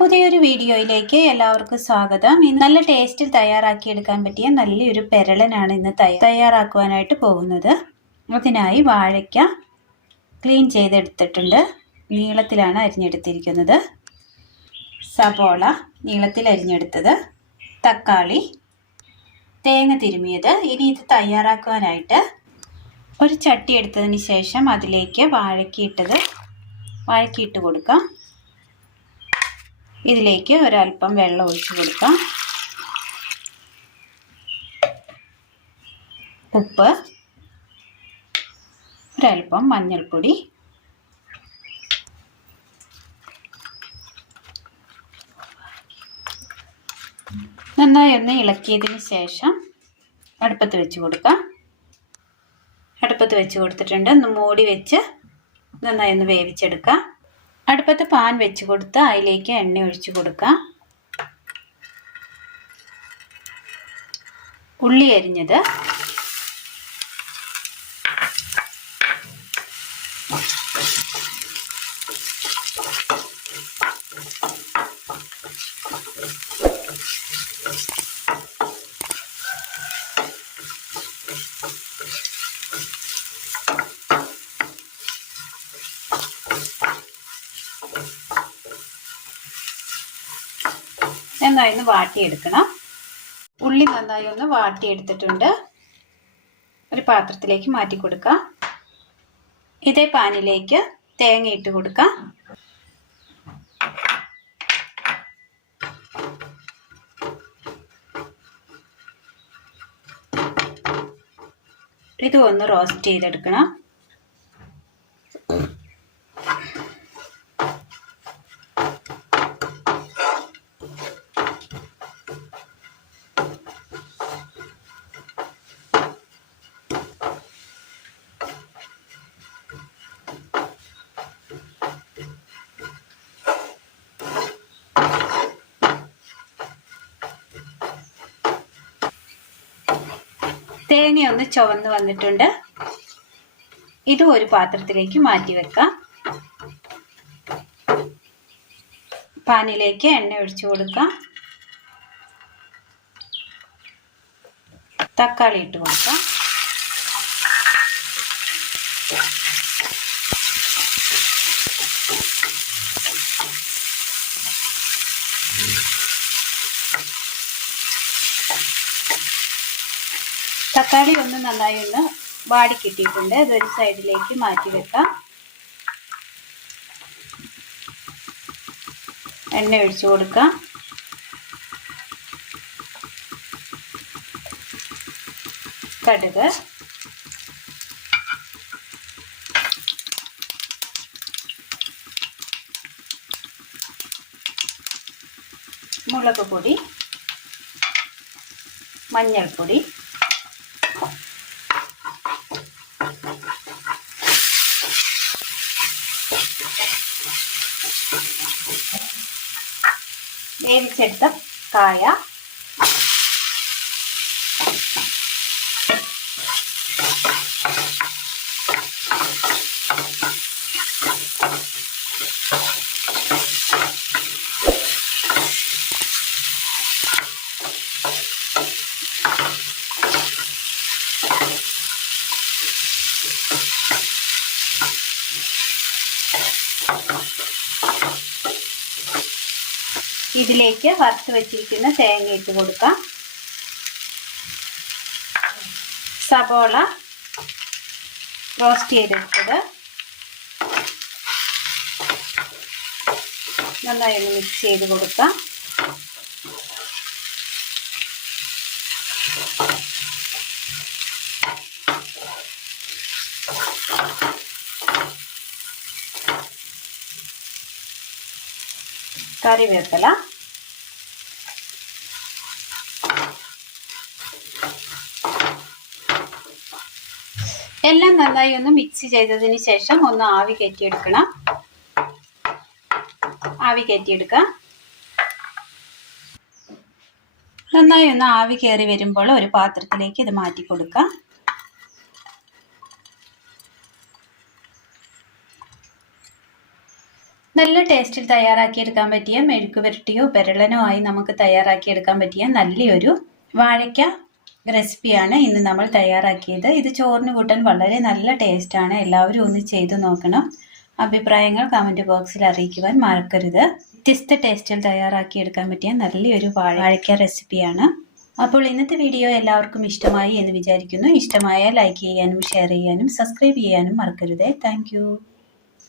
പുതിയൊരു വീഡിയോയിലേക്ക് എല്ലാവർക്കും സ്വാഗതം. ഇന്ന് നല്ല ടേസ്റ്റിൽ തയ്യാറാക്കിയെടുക്കാൻ പറ്റിയ നല്ലൊരു പെരളനാണ് ഇന്ന് തയ്യാറാക്കുവാനായിട്ട് പോകുന്നത്. അതിനായി വാഴയ്ക്ക ക്ലീൻ ചെയ്തെടുത്തിട്ടുണ്ട്. നീളത്തിലാണ് അരിഞ്ഞെടുത്തിരിക്കുന്നത്. സബോള നീളത്തിൽ അരിഞ്ഞെടുത്തത്. തക്കാളി തേങ്ങ തിരുമിയത്. ഇനി ഇത് തയ്യാറാക്കുവാനായിട്ട് ഒരു ചട്ടി എടുത്തതിന് ശേഷം അതിലേക്ക് വാഴയ്ക്ക ഇട്ടത് കൊടുക്കാം. ഇതിലേക്ക് ഒരല്പം വെള്ളം ഒഴിച്ചു കൊടുക്കാം. ഉപ്പ് ഒരല്പം മഞ്ഞൾപ്പൊടി നന്നായി ഒന്ന് ഇളക്കിയതിന് ശേഷം അടുപ്പത്ത് വെച്ച് കൊടുക്കാം. അടുപ്പത്ത് വെച്ച് കൊടുത്തിട്ടുണ്ട്. ഒന്ന് മൂടി വെച്ച് നന്നായി ഒന്ന് വേവിച്ചെടുക്കാം. അടുപ്പത്ത് പാൻ വെച്ച് കൊടുത്ത് അതിലേക്ക് എണ്ണ ഒഴിച്ചു കൊടുക്കാം. ഉള്ളി അരിഞ്ഞത്. നന്നായി ഒന്ന് വാട്ടിയെടുക്കണം. ഉള്ളി നന്നായി ഒന്ന് വാട്ടിയെടുത്തിട്ടുണ്ട്. ഒരു പാത്രത്തിലേക്ക് മാറ്റി കൊടുക്കാം. ഇതേ പാനിലേക്ക് തേങ്ങ ഇട്ട് കൊടുക്കാം. ഇത് ഒന്ന് റോസ്റ്റ് ചെയ്തെടുക്കണം. തേങ്ങ ഒന്ന് ചുവന്ന് വന്നിട്ടുണ്ട്. ഇത് ഒരു പാത്രത്തിലേക്ക് മാറ്റി വെക്കാം. പാനിലേക്ക് എണ്ണ ഒഴിച്ചു കൊടുക്കാം. തക്കാളി ഇട്ട് കൊടുക്കാം. തക്കാളി ഒന്ന് നന്നായി ഒന്ന് വാടി കിട്ടിയിട്ടുണ്ട്. അതൊരു സൈഡിലേക്ക് മാറ്റി വെക്കാം. എണ്ണ ഒഴിച്ചു കൊടുക്കാം. കടുക്. മുളക് പൊടി. മഞ്ഞൾപ്പൊടി. വേവിച്ചെടുത്ത കായ ഇതിലേക്ക് വറുത്ത് വെച്ചിരിക്കുന്ന തേങ്ങ ഇട്ട് കൊടുക്കാം. സബോള റോസ്റ്റ് ചെയ്തെടുത്തത്. നന്നായി ഒന്ന് മിക്സ് ചെയ്ത് കൊടുക്കാം. കറിവേപ്പില. എല്ലാം നന്നായി ഒന്ന് മിക്സ് ചെയ്തതിന് ശേഷം ഒന്ന് ആവി കയറ്റിയെടുക്കണം. ആവി കയറ്റിയെടുക്കുക. നന്നായി ഒന്ന് ആവി കയറി വരുമ്പോൾ ഒരു പാത്രത്തിലേക്ക് ഇത് മാറ്റി കൊടുക്കുക. നല്ല ടേസ്റ്റിൽ തയ്യാറാക്കിയെടുക്കാൻ പറ്റിയ മെഴുക്ക് പുരട്ടിയോ പെരളനോ ആയി നമുക്ക് തയ്യാറാക്കിയെടുക്കാൻ പറ്റിയ നല്ലൊരു വാഴയ്ക്ക റെസിപ്പിയാണ് ഇന്ന് നമ്മൾ തയ്യാറാക്കിയത്. ഇത് ചോറിന് കൂട്ടാൻ വളരെ നല്ല ടേസ്റ്റാണ് എല്ലാവരും ഒന്ന് ചെയ്തു നോക്കണം. അഭിപ്രായങ്ങൾ കമന്റ് ബോക്സിൽ അറിയിക്കുവാൻ മറക്കരുത്. വ്യത്യസ്ത ടേസ്റ്റിൽ തയ്യാറാക്കിയെടുക്കാൻ പറ്റിയ നല്ലൊരു വാഴയ്ക്ക റെസിപ്പിയാണ് അപ്പോൾ ഇന്നത്തെ വീഡിയോ എല്ലാവർക്കും ഇഷ്ടമായി എന്ന് വിചാരിക്കുന്നു. ഇഷ്ടമായ ലൈക്ക് ചെയ്യാനും ഷെയർ ചെയ്യാനും സബ്സ്ക്രൈബ് ചെയ്യാനും മറക്കരുത്. താങ്ക്